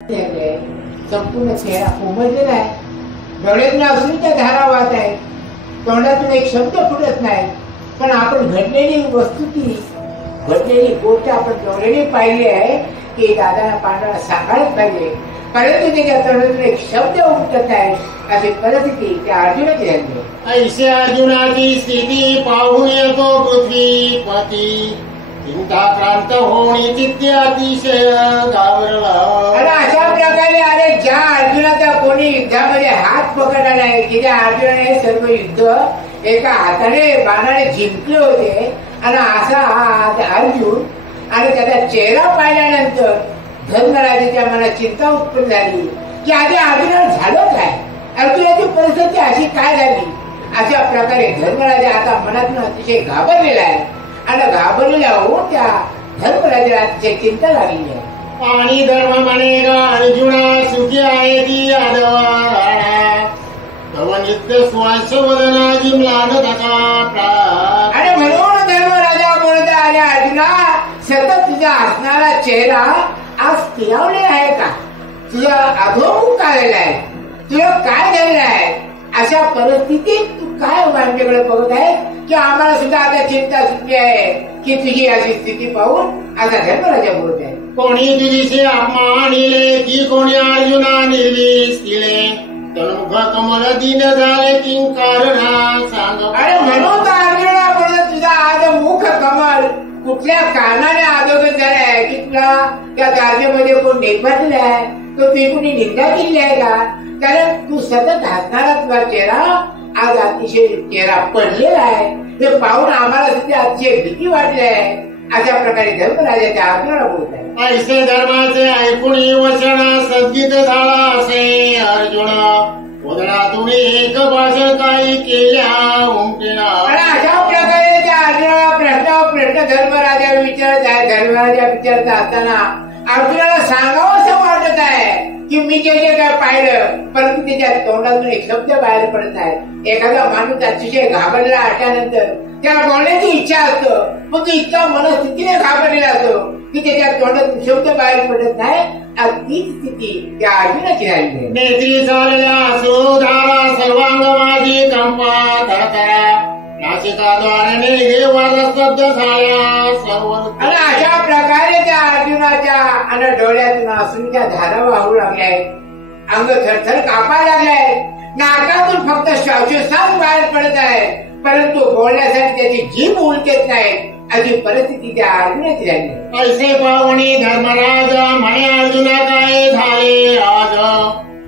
संपूर्ण चेहरा कोमजलेला आहे, डोळ्यातून अश्रूच्या धारा वाहत आहे, तोंडातून एक शब्द फुटत नाही. पण आपण घडलेली वस्तुस्थिती, घडलेली गोष्ट आपण डोळ्याने पाहिली आहे की दादाला पांडवाला सांगायला पाहिजे, परंतु त्याच्या तोंडातून एक शब्द उमटत नाही. अशी परिस्थिती त्या अर्जुनाची झाली. ऐसे अर्जुनाची स्थिती पाहून येतो पृथ्वीपती, चिंताक्रांत होणी चित्ते अतिशय घाबरला. आणि अशा प्रकारे अरे ज्या अर्जुनाचा कोणी युद्धामध्ये हात पकडला नाही, की त्या अर्जुनाने सर्व युद्ध एका हाताने बाणाने जिंकले होते. आणि असा हा अर्जुन, आणि त्याचा चेहरा पाहिल्यानंतर धर्मराजाच्या मनात चिंता उत्पन्न झाली की आधी अर्जुनाला झालं काय, अर्जुनाची परिस्थिती अशी काय झाली. अशा प्रकारे धर्मराजा आता मनातून अतिशय घाबरलेला आहे. आणि घाबरलेला होऊन त्या धर्मराजाला अतिशय चिंता लागली आहे. आणि धर्म म्हणे ग अर्जुना सुखी आहे ती यादवा, तव नित्य श्वासवदना जिमलान तथा. आणि म्हणून धर्मराजा बोलत आले, अर्जुना सतत तुझा हसणारा चेहरा आज स्थिरावलेला आहे का, तुझा अधोमुख आलेला आहे, तुझं काय झालेलं आहे. अशा परिस्थितीत तू काय आमच्याकडे बघत आहे की आम्हाला सुद्धा आता चिंता सुटली आहे की तुझी अशी स्थिती पाहून आता धर्मराजा बोलत आहे. कोणी तुझीचे अपमानिले की कोणी अर्जुना निर्वीस केले, तनुख कमल दिन झाले किंकार सांग. अरे म्हणून तर अर्जुना बोलत तुझा आज मुख कमल कुठल्या कारणाने अधोगत झाला आहे की तुला त्या गार्जेमध्ये कोण निर्बंधले आहे, तो तुझी कुणी निंदा केली आहे का. कारण तू सतत हसणारा तुझा चेहरा आज अतिशय चेहरा पडलेला आहे, हे पाहून आम्हाला सुद्धा अतिशय भीती वाटली आहे. अशा प्रकारे धर्मराजाच्या अर्जुनाला बोलत आहे. ऐसे धर्माचे ऐकून वचन सद्गीत झाला असे अर्जुन, उदरातून एक भाषण काही केल्या उमटेना. आणि अशा प्रकारे त्या अर्जुनाला प्रश्न धर्मराजा विचारत आहे. धर्मराजा विचारत असताना अर्जुनाला सांगावं असं वाटत आहे की मी जे जे काय पाहिलं, परंतु त्याच्या तोंडातून एक शब्द बाहेर पडत नाही. एखादा माणूस अतिशय घाबरलेला असल्यानंतर त्याला बोलण्याची इच्छा असतो, पण तो इतका मनस्थितीने घाबरलेला असतो की त्याच्या तोंडातून शब्द बाहेर पडत नाही. तीच स्थिती त्या अर्जुनाची राहिली आहे. नेत्री झालेल्या सुधारा सर्वांग माझी कंपा धरता, नाशिकाद्वारे हे वाद शब्द झाल्या सर्व. आणि अशा प्रकारे त्या अर्जुनाच्या आणि डोळ्यातून अश्रूच्या धारा वाहू लागल्या, अंग थरथर कापायला लागलाय, नाकातून फक्त श्वासोच्छ्वास बाहेर पडत आहे, परंतु बोलण्यासाठी त्याची जीभ उलटत नाही. अशी परिस्थिती त्या अर्जुनाची झाली. ऐसे पाहुणी धर्मराज म्हणे अर्जुना काय झाले आज,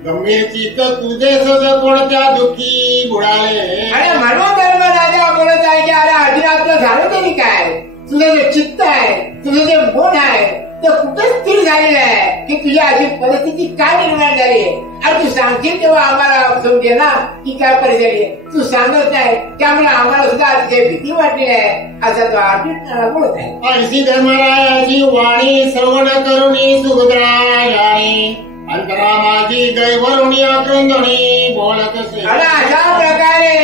गंभीर चित्त तुझे सज कोणत्या दुःखी बुडाले. आणि म्हणून धर्मराजा बोलत आहे की अरे अर्जुना आपलं झालं तरी काय, तुझं जे चित्त आहे, तुझं जे मन आहे ते कुठे स्थिर झालेलं आहे की तुझी अशी परिस्थिती काय निर्माण झाली आहे. अरे तू सांगशील तेव्हा आम्हाला समजे ना की काय परिस्थिती आहे, तू सांगत नाही, त्यामुळे आम्हाला सुद्धा अतिशय भीती वाटलेली आहे. असं तो अर्जुन बोलत आहे. ऐशी धर्मरायाची वाणी श्रवण करुणी सुभद्रायाने, अंतरा माझी गैवरुणी आक्रंदणी बोलत असे. आणि अशा प्रकारे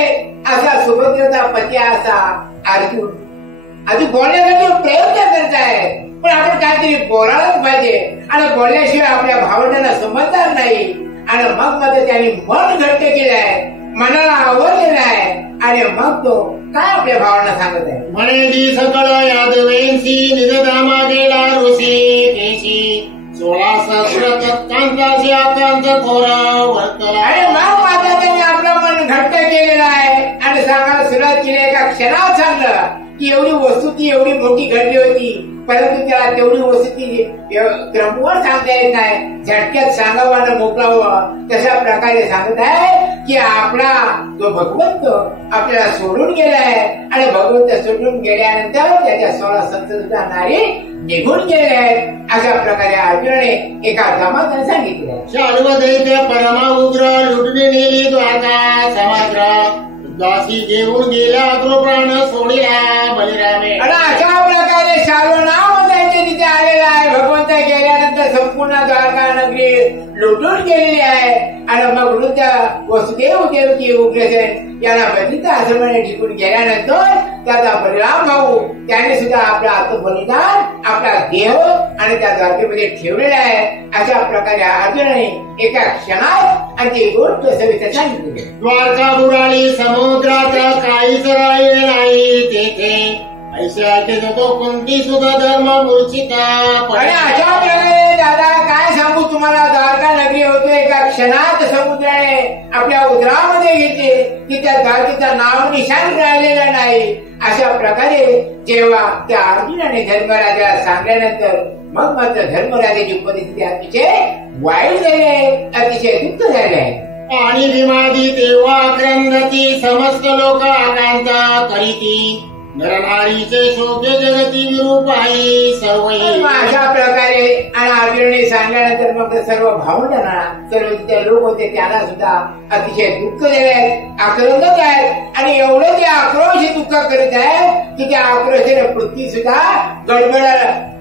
असा सुभद्रेचा पती असा अर्जुन आधी बोलण्यासाठी प्रयत्न करत आहे, पण आपण काहीतरी बोलायलाच पाहिजे. आणि बोलल्याशिवाय आपल्या भावनांना समजणार नाही. आणि मग मध्ये त्यांनी मन घट्ट केलंय, मनाला आवडलेलं आहे, आणि मग तो काय आपल्या भावना सांगत आहे. म्हणे दी सकळ यादवेंशी निजधामा गेला ऋषी केशी, 16 सहस्र तत्कांताशी आकांत थोरा वर्तला. आणि मग माता त्यांनी आपलं मन घट्ट केलेलं आहे आणि सांगायला सुरुवात केली. एका क्षणात सांगलं की एवढी वस्तुस्थिती एवढी मोठी घडली होती, परंतु त्याला तेवढी वस्तुस्थिती क्रमवर सांगता येत नाही, झटक्यात सांगावं आणि मोकळावं. तशा प्रकारे सांगत आहे की आपला जो भगवंत आपल्याला सोडून गेलाय, आणि भगवंत सोडून गेल्यानंतर त्याच्या 16 संतता नारी निघून गेले आहेत. अशा प्रकारे अर्जुनाने एका जमात सांगितलं. शाल्व दैत्य परमा उग्र लुटणे नेली द्वारका समुद्र, दासी घेऊन गेला तो प्राण सोडिला बलिरामे. आणि अशा प्रकारे शाल्व नाव दैत्य तिथे आलेला आहे. भगवंत गेल्यानंतर संपूर्ण द्वारका नगरी लुटून गेलेली आहे. आणि मग वृद्ध वसुदेव देवकी उग्रसेन याला बघितलं आश्रमाने टिकून गेल्यानंतर त्याचा बलराम भाऊ त्याने सुद्धा आपला आत्मबलिदान आपला देह आणि त्या द्वारकेमध्ये ठेवलेला आहे. अशा प्रकारे अर्जुनाने एका क्षणात आणि ती गोष्ट सविस्तर सांगितली. द्वारका बुडाली समुद्रात काहीच राहिले नाही तेथे ऐसा तो कोणती सुद्धा धर्म मूर्छिता. आणि अशा प्रकारे दादा काय सांगू तुम्हाला, द्वारका नगरी होतो एका क्षणात समुद्राने आपल्या उदरामध्ये घेतली की त्या द्वारकेचं नाव निशाण राहिलेलं नाही. अशा प्रकारे जेव्हा त्या अर्जुनाने धर्मराजाला सांगल्यानंतर मग मात्र धर्मराजाची परिस्थिती अतिशय वाईट झाली आहे, अतिशय दुःख झाले आहे. आणि भीमादी तेव्हा क्रंदती समस्त लोक आकांता करीती नरनारीचे शोभे जगती विरूप आहे सर्व. अशा प्रकारे आणि अर्जुनाने सांगल्यानंतर मग सर्व भावंडांना सर्व तिथे लोक होते त्यांना सुद्धा अतिशय दुःख दिले आहेत, आक्रंदक आहेत. आणि एवढे ते आक्रोश दुःख करीत आहेत की त्या आक्रोशाने पृथ्वी सुद्धा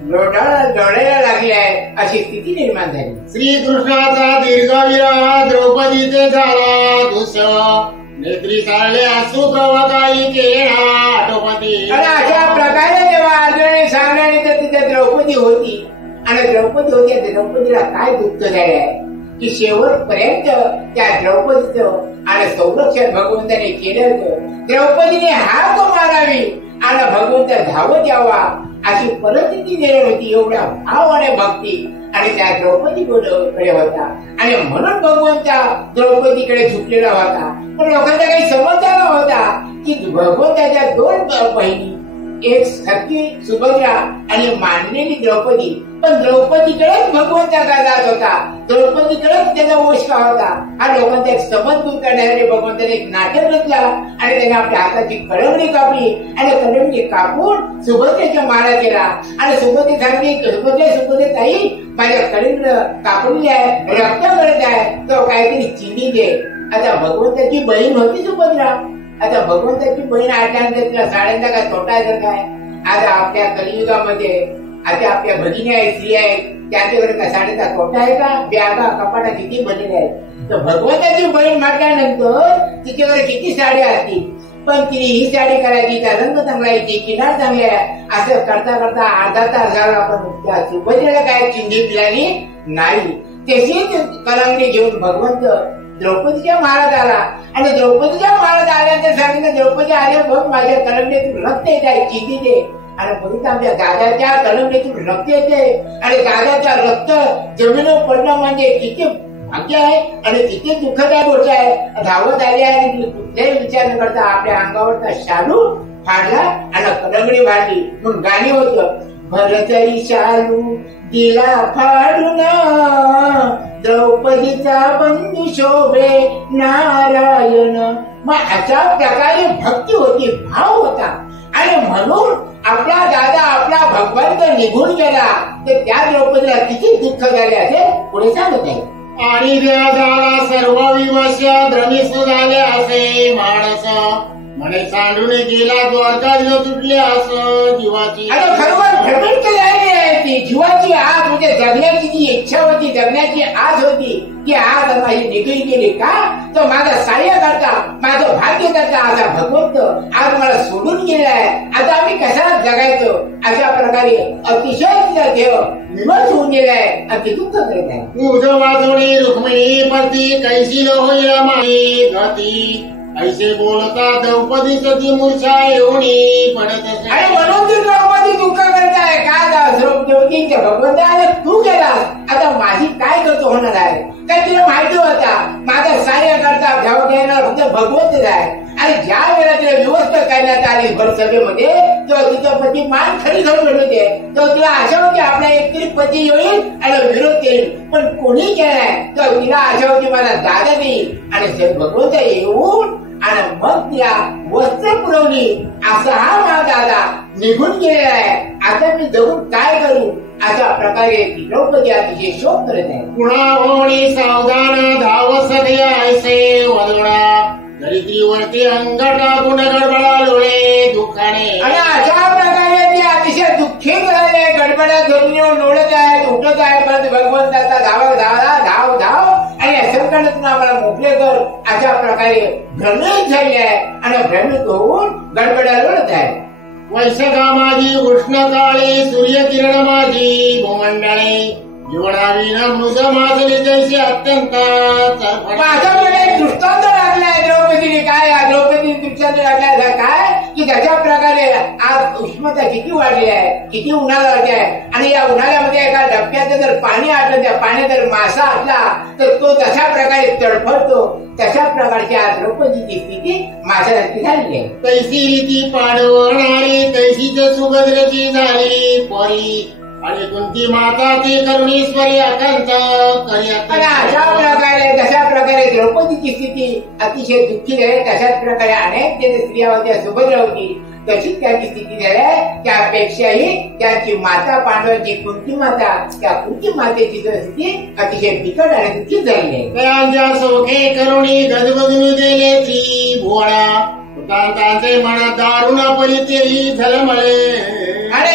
गडबडायला लागली आहे, अशी स्थिती निर्माण झाली. श्रीकृष्णाचा दीर्घविराह द्रौपदीचे झाला दुस नेत्री चालले असू प्रवाही केला आटोपती. आणि अशा प्रकारे जेव्हा अर्जुनाने सांगल्यानंतर तिथे द्रौपदी होती आणि द्रौपदी होती, द्रौपदीला काय दुःख झाले आहे की शेवटपर्यंत त्या द्रौपदीचं आणि संरक्षण भगवंताने केलं होतं. द्रौपदीने हाक मारावी आणि भगवंत धावत यावा अशी परिस्थिती निर्माण होती. एवढ्या भाव आणि भक्ती आणि त्या द्रौपदीकडे होता आणि म्हणून भगवंता द्रौपदीकडे झुकलेला होता. पण लोकांना काही समजला होता की भगवंताच्या दोन बहिणी, एक सखी सुभद्रा आणि मानलेली द्रौपदी, पण द्रौपदीकडेच भगवंताचा जात होता, द्रौपदीकडेच त्याचा वश होता. हा लोकांचा एक समज दूर करण्यासाठी भगवंताने एक नाटक रचला आणि त्याने आपल्या हाताची कळवणी कापली आणि कळवणी कापून सुभद्रेचा मारा केला. आणि सुभद्रे सांगली सुभद्रे ताई माझ्या कळवणी कापलेली आहे, रक्त करत आहे, तो काहीतरी चिनी दे. आता भगवंताची बहीण होती सुभद्रा. आता भगवंताची बहीण आल्यानंतर तिला साड्यांचा काय तोटा आहे काय? आता आपल्या कलियुगामध्ये आता आपल्या भगिनी आहेत, स्त्री आहेत, त्यांच्याकडे काय साड्यांचा तोटा आहे का? बॅगा कपाटा किती बनलेल्या आहेत. तर भगवंताची बहीण म्हटल्यानंतर तिच्याकडे किती साड्या असतील, पण तिने ही साडी करायची, त्या रंग चांगला आहे, किनार चांगले आहे, असं करता करता अर्धा तास झाला. पण त्या सुभद्रेला काय चिंधी दिल्याने नाही. तशीच कलंगडी घेऊन भगवंत द्रौपदीच्या महाराज आला आणि द्रौपदीच्या महाराज आल्यानंतर सांगितलं, द्रौपदी आले बघ माझ्या कलंगडीतून रक्त येत आहे, चिंधी दे. आणि बघितलं आमच्या दादाच्या कलंगडीतून रक्त येते आणि दादाचा रक्त जमिनीवर पडणं म्हणजे किती भाग्य आहे आणि किती दुःखदायक गोष्ट आहे. धावत आली आणि कुठल्याही विचार न करता आपल्या अंगावरचा शालू फाडला आणि कलंगडी फाडली. म्हणून गाणी होतं, भरतरी शालू दिला फाडून द्रौपदीचा बंधू शोभे नारायण. मग अशा प्रकारे भक्ती होती, भाव होता. आणि म्हणून आपला दादा आपला भगवंत निघून गेला तर त्या द्रौपदीला किती दुःख झाले असे पुढे सांगत आहे. आणि त्या झाला सर्व विवश द्रमिस झाले असे माणस म्हणे सांडून गेला द्वारका तुटले असं जीवाची. आणि खरोखर भ्रमित झाली आहे ती जीवाची आस, म्हणजे जगण्याची जी इच्छा होती, जगण्याची आस होती की आज माझी निघून गेली का? तो माझा सहाय्य करता, माझं भाग्य करता असा भगवंत आज मला सोडून गेलाय, आता आम्ही कसा जगायचो? अशा प्रकारे अतिशय तिचा देव विमर्श होऊन गेलाय आणि ती दुःख करत आहे. तुझ वाजवणी रुक्मिणी पती कैशी होईल माई गती ऐसे बोलता द्रौपदी सती मूर्छा येऊनी पडत असे. आणि म्हणून ती द्रौपदी दुःख करताय का? द्रौपदीच्या भगवंताने तू केलास, आता माझी काय करतो होणार आहे? काय तिला माहिती होता माझा सहाय्य करता घ्याव देणार फक्त भगवंतच आहे. आणि ज्या वेळेला तिला व्यवस्था करण्यात आली भर सभेमध्ये, तो तिचा पती मान खरी घेऊन भेट होते, तो तिला आशा होती आपला एकतरी पती येईल आणि विरोध करेल, पण कोणी केलाय तर तिला आशा होती माझा दादा देईल आणि भगवंत येऊन आणि मग तिला वस्त्र पुरवली. असा हा माझा दादा निघून गेलेला आहे, आता मी जगून काय करू? अशा प्रकारे द्रौपदी अतिशय शोक करत आहे. पुन्हा होणी सावधान धावस ऐसे वदोडा दरिद्रीवरती अंगठा गुण गडबडा लोळे दुःखाने. आणि अशा प्रकारे ती अतिशय दुःखी झाले, गडबड्या धरून म्हणून लोळत आहेत, उठत आहेत, परंतु भगवंताचा धाव धाव धाव धाव आणि या संकटातून आम्हाला मोकळे कर अशा प्रकारे भ्रमित झाले आहे आणि भ्रमित होऊन गडबड्या लोळत आहे. वैशाखा माझी उष्ण काळी सूर्यकिरण माझी भूमंडळे जीवनाविना मृद माझली जैसे अत्यंत माझ्याकडे एक दृष्टांत लागलाय द्रौपदीने. काय द्रौपदी दृष्टांत लागलाय काय की त्याच्या प्रकारे आज उष्णता किती वाढली आहे, किती उन्हाळा वाढली आहे आणि या उन्हाळ्यामध्ये एका डबक्यात जर पाणी आटलं, त्या पाण्यात जर मासा आटला तर तो तशा प्रकारे तडफडतो. तशा प्रकारची आज द्रौपदीची स्थिती माझ्यासारखी झाली आहे. तैसी रीती पाडवणारी तैसीच सुभद्रची झाली परी आणि कुंती माता ती करुणेश्वरी अकंत अशा प्रकारे तशा प्रकारे द्रौपदीची स्थिती अतिशय दुःखी आहे. तशाच प्रकारे अनेक जे स्त्रिया होत्या, सुभद्रा होती, तशीच त्यांची स्थिती झाली. त्यापेक्षाही त्यांची माता पांडवांची कुंती माता, त्या कुंती मातेची स्थिती अतिशय बिकट आणि दुःखी झाली आहे. त्यांच्या सौखे करुणी गजबजून गेले त्रिभुवना त्यांचे मन दारुण परितेही झलमळे. आणि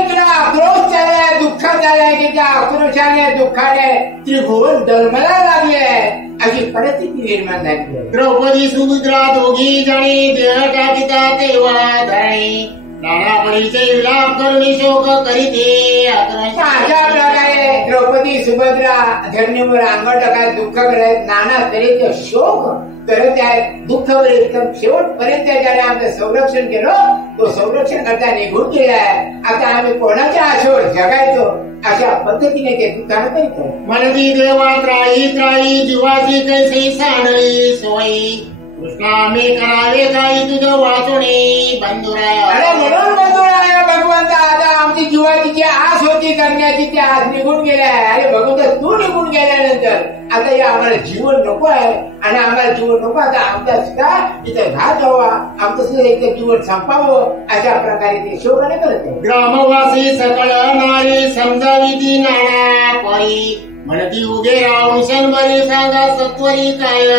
इकडं आक्रोश झालाय, दुःखात झालाय की त्या आक्रोशाने दुःखाने त्रिभुवन डलमला लागले आहे अशी परिस्थिती निर्माण झाली आहे. द्रौपदी सुभद्रा दोघी जणी देह टाकिता तेव्हा धरणी नाना परीचे विलाप करुणी शोक करीते आक्रोश. अशा प्रकारे द्रौपदी सुभद्रा धरणीवर अंग टाकत दुःख करत नाना तऱ्हेचे शोक करत आहेत. दुःख एकदम शेवटपर्यंत ज्याने आमचं संरक्षण केलं तो संरक्षण करता निघून गेलाय. आता आम्ही कोणाच्या आशेवर जगायचो अशा पद्धतीने ते दुःखानं करीत. मनदी देवा त्राई त्राई जीवाची कैसे सांडळी सोयी कृष्णा मी करावे काही तुझं वाचोणी बंधुरा. अरे म्हणून बंधुरा भगवंता आता आमची जीवाची जी आस होती करण्याची ती आस निघून गेल्या. अरे भगवंता तू निघून गेल्यानंतर आता या आम्हाला जीवन नको आहे आणि आम्हाला जीवन नको. आता आमचा सुद्धा इथं घात व्हावा, आमचं सुद्धा इथं जीवन संपावं अशा प्रकारे ते शोकाने करत. ग्रामवासी सकळ नारी समजावी ती नाना परी म्हणती उभे राहून शंभरी सांगा सत्वरी काय.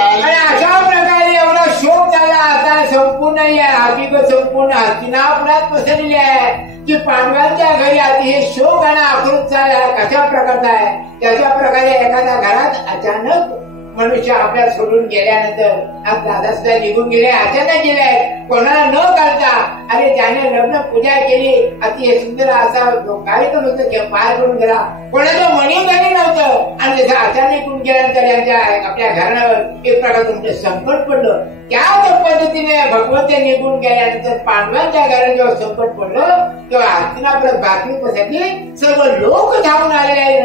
आणि अशा प्रकारे एवढा शोक झाला. आता संपूर्ण हकीकत संपूर्ण हस्तिनापुरात पसरलेली आहे की पांडवांच्या घरी आता हे शोक आणि आक्रोश कशा प्रकारचा आहे. त्याच्या प्रकारे एखाद्या घरात अचानक मनुष्य आपल्याला सोडून गेल्यानंतर आज दादा सुद्धा निघून गेले, अचानक गेले, कोणाला न कळता. अरे त्याने लग्न पूजा केली, अतिशय सुंदर असा कार्यक्रम होता, पार करून गेला, कोणाचं मनी काही नव्हतं आणि अचानक गेल्यानंतर यांच्या आपल्या घरावर एक प्रकार तुमचं संकट पडलं. त्याच पद्धतीने भगवंत निघून गेल्यानंतर पांडवांच्या घरात जेव्हा संकट पडलं तेव्हा हस्तिनापुरात बातमी पसरली, सर्व लोक धावून आलेले आहे.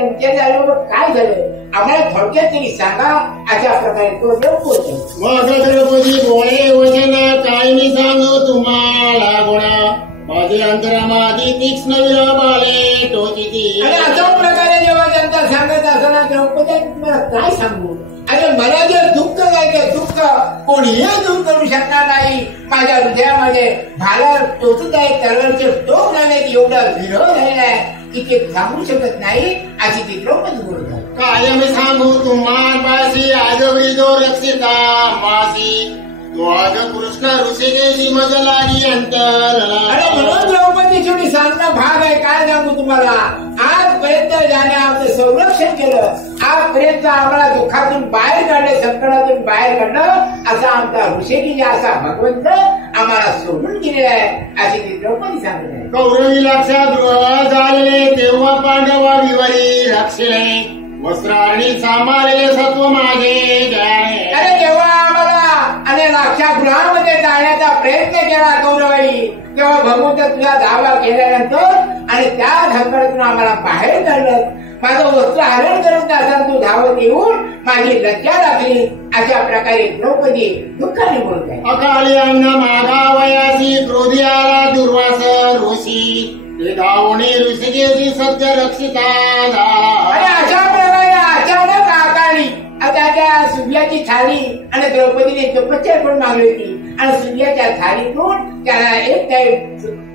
काय झालं आम्हाला थोडक्यात तरी सांगा अशा प्रकारे तो देव. मग द्रौपदी बोळे वचन काय मी सांगू तुम्हाला गुणा माझे अंतरामादी तीक्ष्ण विरबाले टोचिती. आणि अशा प्रकारे जेव्हा त्यांचा सांगत असताना द्रौपदी तुम्हाला काय सांगू. अरे मला जर दुःख जायचं दुःख कोणीही दूर करू शकणार नाही. माझ्या हृदयामध्ये भाला टोचत आहे, तलवारचे टोक लागले, एवढा विरोध झालेला आहे की ते सांगू शकत नाही अशी ती द्रौपदी बोलत आहे. काय मी सांगू तुम्हाला आजवरी जो रक्षिता मासी तो आज कृष्ण ऋषिकेशी मज लागी अंतर. अरे म्हणून द्रौपदी शेवटी सांगणं भाग आहे. काय सांगू तुम्हाला, आजपर्यंत ज्याने आमचं संरक्षण केलं, आजपर्यंत आम्हाला दुःखातून बाहेर काढलं, संकटातून बाहेर काढलं, असा आमचा ऋषिकेश असा भगवंत आम्हाला सोडून गेलेला आहे अशी ती द्रौपदी सांगत आहे. कौरवी लक्षात गृह झालेले तेव्हा पांडवा विवारी रक्षले वस्त्र आणि सांभाळलेले सत्व माझे ज्याने. अरे जेव्हा आम्हाला आणि लाक्षागृहामध्ये जाण्याचा प्रयत्न केला कौरवाई तेव्हा भगवंत तुझा दावा केल्यानंतर आणि त्या संकटातून आम्हाला बाहेर काढलं. माझं वस्त्र हरण करत असताना तू धावत येऊन माझी लज्जा राखली अशा प्रकारे द्रौपदी दुःखाने बोलत आहे. अकाली अन्न मागावयाची क्रोधी आला दुर्वास ऋषी धावणे ऋषिकेशी सत्य रक्षिता. आणि अशा प्रकारे अचानक अकाली त्या सूर्याची थाळी आणि द्रौपदीने तपस्या करून मागली होती आणि सूर्याच्या थाळीतून त्याला एक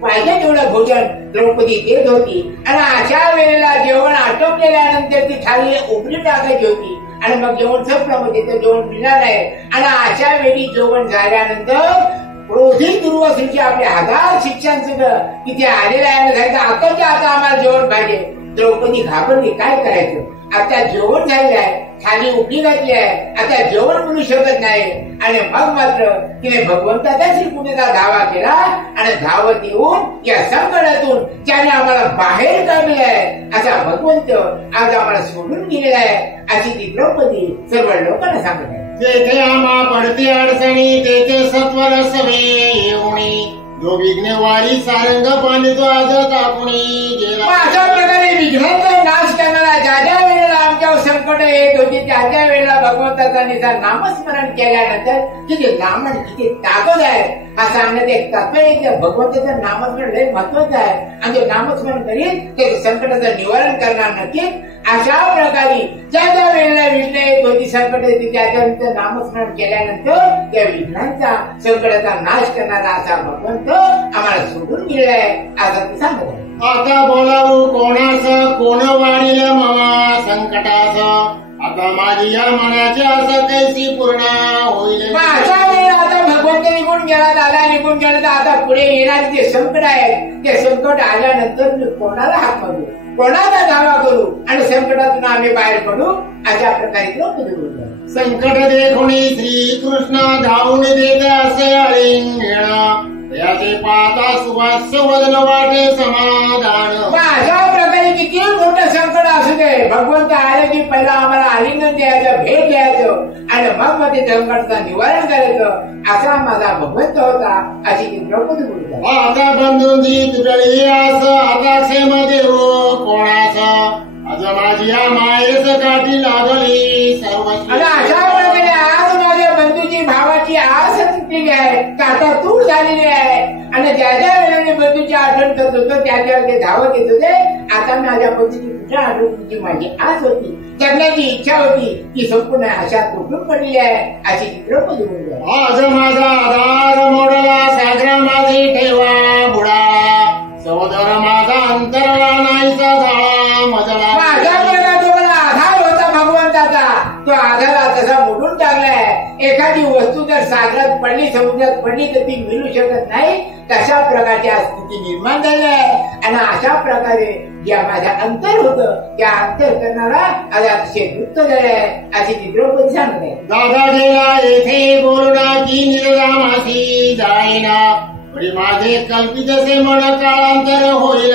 पाहिजे तेवढं भोजन द्रौपदी देत होती. आणि अशा वेळेला जेवण आटोपलेल्यानंतर ती थाळी उघडी टाकायची होती आणि मग जेवण संपलं म्हणजे जेवण मिळणार आहे. आणि अशा वेळी जेवण झाल्यानंतर क्रोधित दुर्वासूंची आपले 1000 शिष्यांचं तिथे आलेलं आहे आणि सांगितलं आता आम्हाला जेवण पाहिजे. द्रौपदी घाबरली, काय करायचं? आता जेवण झालेलं आहे, खाली उकळी घातली आहे, आता जेवण मिळू शकत नाही. आणि मग मात्र तिने भगवंताचा श्रीकृष्णाचा धावा केला आणि धावत येऊन या संकटातून त्याने आम्हाला बाहेर काढलंय. असा भगवंत आज आम्हाला सोडून गेलेला आहे अशी ती द्रौपदी सर्व लोकांना सांगत आहे. तेथे आम्हा पडते अडचणी तेथे सत्वर सवे येऊनी जो विघ्न वारी सारंग पाणी तो आज टाकुणी गेला. अशा प्रकारे विघ्नांचा नाश करणारा ज्या ज्या वेळेला आमच्यावर संकट येत होती त्या त्या वेळेला भगवंताचा निदान नामस्मरण केल्यानंतर किती नामन किती ताकद आहे हा सांगण्यात एक तात्पर्य. भगवंताचं नामस्मरण लय महत्वाचं आहे आणि जे नामस्मरण करील ते संकटाचं निवारण करणार नक्कीच. अशा प्रकारे ज्या ज्या वेळेला विघ्न येत होती संकट येते त्याच्यानंतर नामस्मरण केल्यानंतर त्या विघ्नांचा संकटाचा नाश करणारा असा भगवंत आम्हाला सोडून गेलेला आहे असं ते सांगत आहे. आता बोलावू कोणाचं कोण वाढील मामा संकटाचं आता माझी या मनाची असं कैसी पूर्ण होईल. अशा वेळेला आता भगवंत निघून गेला, दादा निघून गेला तर आता पुढे येणारे जे संकट आहे ते संकट आल्यानंतर मी कोणाला हात मागू, कोणाला धावा करू आणि संकटातून आम्ही बाहेर पडू अशा प्रकारे द्रौपदी बोलतात. संकट देखुनी श्रीकृष्ण धावून देत असे अलिंगण याचे पाहता सुवास्य वदन वाटे समाधान. अशा प्रकारे किती मोठं संकट असू दे भगवंत आले की पहिला आम्हाला आलिंगन द्यायचं, भेट द्यायचं आणि मग ते संकटाचं निवारण करायचं असा माझा भगवंत होता अशी ती द्रौपदी बोलतात. आता बंधूंची तुटली असं आता क्षेम देऊ कोणाचं आज माझी या मायेच काठी लागली सर्व. आणि अशा प्रकारे आज माझ्या बंधूची भावाची आस तुटलेली आहे, काटा तूट झालेली आहे आणि ज्या ज्या वेळेने बंधूची आठवण करत होतो त्या ते धावत येत होते. आता माझ्या बंधूची कुठल्या आठवणीची माझी आस होती, जगण्याची इच्छा होती ती संपूर्ण अशा तुटून पडलेली आहे अशी द्रौपदी बोलली. आज माझा आधार मोडला सागरा माझी ठेवा बुडाला सहोदर माझा अंतरला नाहीचा झाला मजला. माझ्या प्रकार जो मला आधार होता भगवंताचा तो आधार तसा मोडून टाकलाय. एखादी वस्तू जर सागरात पडली समुद्रात पडली तर ती मिळू शकत नाही तशा प्रकारची आज स्थिती निर्माण झाली आहे. आणि अशा प्रकारे ज्या माझ्या अंतर होतं त्या अंतर करणारा आज अतिशय दुःख झालंय अशी ती द्रौपदी सांगत आहे. दादा गेला येथे बोलणा की निर्दामाशी जाईना माझे कल्पितसे मन काळांतर होईल.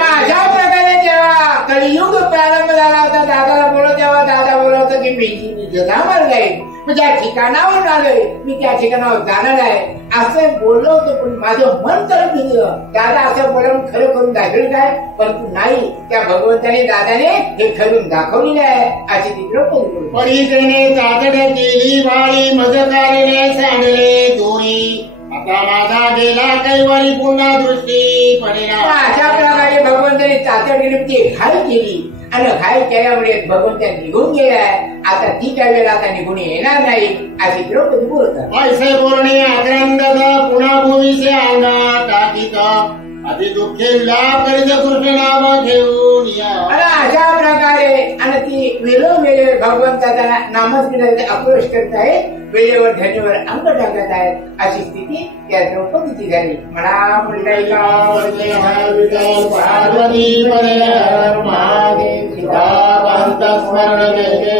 अशा प्रकारे जेव्हा कलियुग प्रारंभ झाला होता दादाला बोलत तेव्हा दादा बोलत होता की मी जगावर जाईल, मी ज्या ठिकाणावर आलोय मी त्या ठिकाणावर जाणार आहे असं बोललो होतो. पण माझं मन कल्पित दादा असं बोलून खरं करून दाखवेल काय, परंतु नाही त्या भगवंताने दादाने हे खरून दाखवलेलं आहे अशी ती द्रौपदी. परीक्षेने तातड केली बाळी मजकारीने सांडले दोरी आता माझा गेला कैवारी पुन्हा दृष्टी पडेला. अशा प्रकारे भगवंताने तातडीने घाई केली आणि घाई केल्यामुळे भगवंत निघून गेलाय. आता ती काय वेळेला आता निघून येणार नाही अशी द्रौपदी बोलतात. ऐसे बोलणे आक्रंदक पुन्हा भूमीचे अंगा टाकीत अति दुःखे विलाप करीत कृष्ण नाम घेऊन या. अशा प्रकारे आणि ती वेळोवेळी भगवंताचा नामस्मरणाचे आक्रोश करत आहेत, वेळेवर धनीवर अंग टाकत आहेत अशी स्थिती त्या द्रौपदीची झाली. म्हणा पार्वती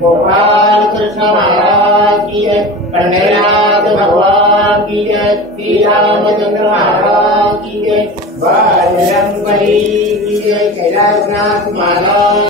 गोपाल कृष्ण महाराज की जय, पंढरीनाथ भगवान की जय, श्री रामचंद्र महाराज की जय, बजरंगबली की जय, कैलासनाथ महाराज.